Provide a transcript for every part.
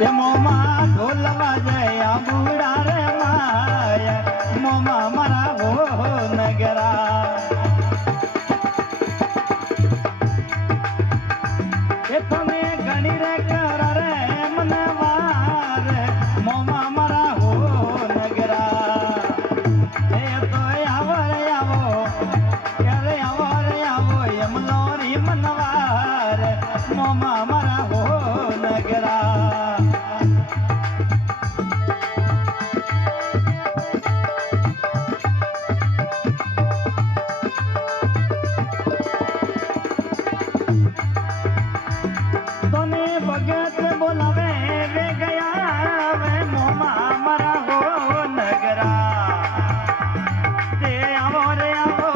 એ મોમાં ઢોલ વાજે આબુડા રે માય મોમાં મારા હો નગરા એ તમે ઘણી રે કર રે મને વાર મોમાં મારા હો નગરા એ તો આવો રે આવો ક્યારે આવો રે આવો એમનો રી મનવાર મોમાં મારા હો નગરા ભગત બોલાવે વે ગયા વે મોમાં મારા હો નગરા તે આવો રે આવો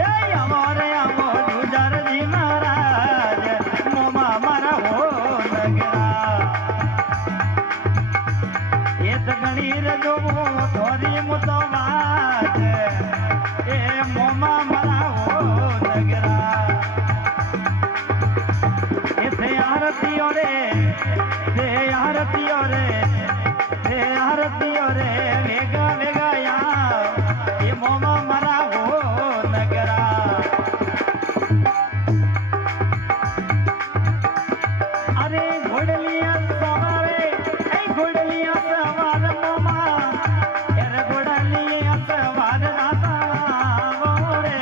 એ આવો રે આવો જુજારજી મહારાજ મોમાં મારા હો નગરા એ તગણી રે જોવો થોરી મુતો વાત એ મોમાં મારા હો નગરા आरतियों रे वेगा वेगा या ये मोमा मरा हो नगरा अरे घोड़लिया सवारे मोमा अरे घोड़लिया सवार राता रे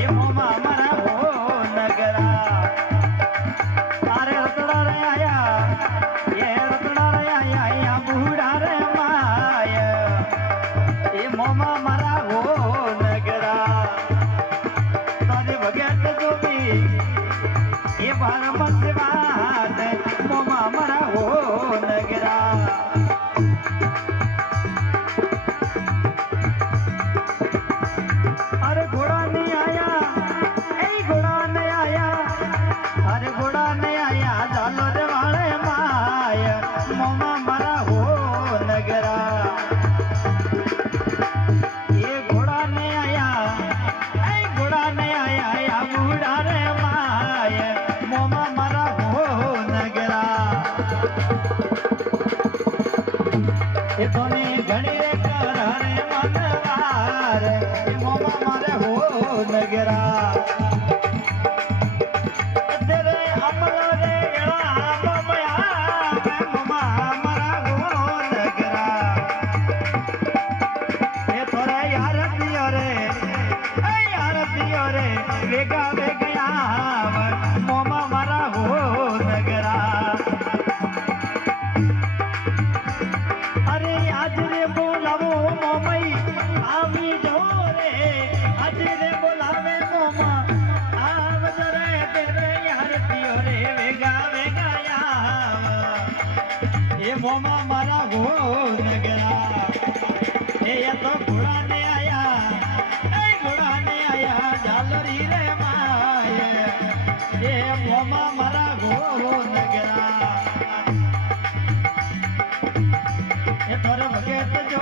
ये मोमा मरा हो नगरा मोमा मरा हो नगरा तारे भगत जो भी ये भारम से बात मोमा मरा हो नगरा अरे घोड़ा नहीं आया घोड़ा नहीं आया अरे घोड़ा नहीं आया जालो रे वाले माय मोमा मरा हो नगरा तोने घड़ी रे कर रे मनवार मोमा मारे हो नगरा तेरे अमल रे मोमया मोमा मारा हो नगरा ये तोरे यार दियो रे वेगा वेगा मोमा मारा हो नगरा आज रे बोलावो मोमई आवी जो रे आज रे बोलावे मोमा आव जरे तेरे यार पियो रे वेगा वेगा या ये मोमा मारा हो नगरा ये तो घोड़ा ने आया झालरी रे माय ये मोमा मारा हो नगरा ये तोर भगत जो